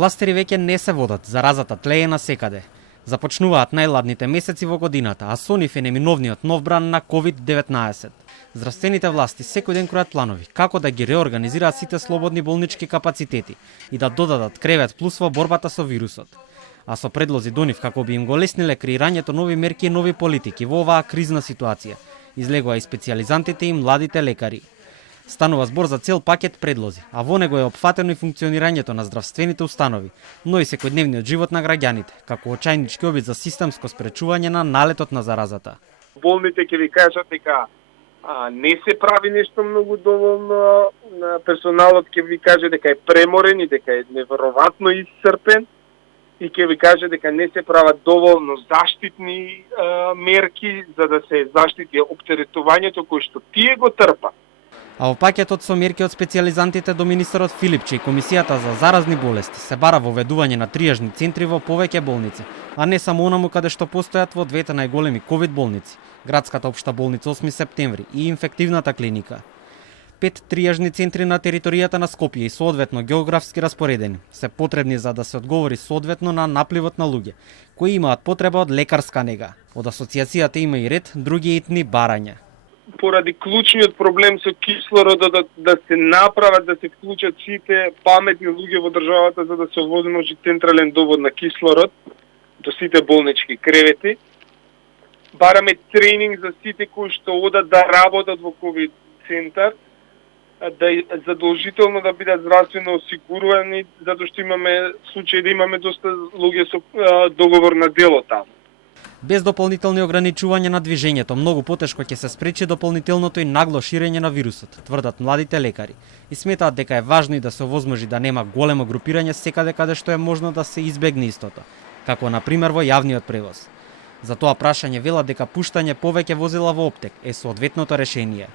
кластери веќе не се водат, заразата тлее насекаде. Започнуваат најладните месеци во годината, а со нив е неминовниот нов бран на COVID-19. Здравствените власти секој ден кројат планови како да ги реорганизираат сите слободни болнички капацитети и да додадат кревет плюс во борбата со вирусот. А со предлози до нив како би им го лесниле креирањето нови мерки и нови политики во оваа кризна ситуација, излегува и специјализантите и младите лекари. Станува збор за цел пакет предлози, а во него е опфатено и функционирањето на здравствените установи, но и секојдневниот живот на граѓаните, како очајнички обид за системско спречување на налетот на заразата. Болните ќе ви кажат дека не се прави нешто многу доволно, персоналот ќе ви каже дека е преморен и дека е неверојатно исцрпен и ќе ви каже дека не се прават доволно заштитни мерки за да се заштити оптеретувањето кој што тие го трпат. А во пакетот со мерки од специјализантите до министерот Филипче и Комисијата за заразни болести се бара воведување на триажни центри во повеќе болници, а не само онаму каде што постојат во двете најголеми ковид болници, градската општа болница 8 септември и инфективната клиника. 5 триажни центри на територијата на Скопје и соодветно географски распоредени се потребни за да се одговори соодветно на напливот на луѓе кои имаат потреба од лекарска нега. Од асоциацијата има и ред други итни барања. Поради клучниот проблем со кислородот да се направат, да се вклучат сите паметни луѓе во државата за да се овозможи централен довод на кислород до сите болнички кревети. Бараме тренинг за сите кои што одат да работат во ковид центар, да задолжително да бидат здравствено осигурувани, затоа што имаме случаи да имаме доста луѓе со договор на дело таму. Без дополнителни ограничувања на движењето, многу потешко ќе се спречи дополнителното и нагло ширење на вирусот, тврдат младите лекари. И сметаат дека е важно и да се овозможи да нема големо групирање секаде каде што е можно да се избегне истото, како на пример во јавниот превоз. За тоа прашање велат дека пуштање повеќе возила во оптек е соодветното решение.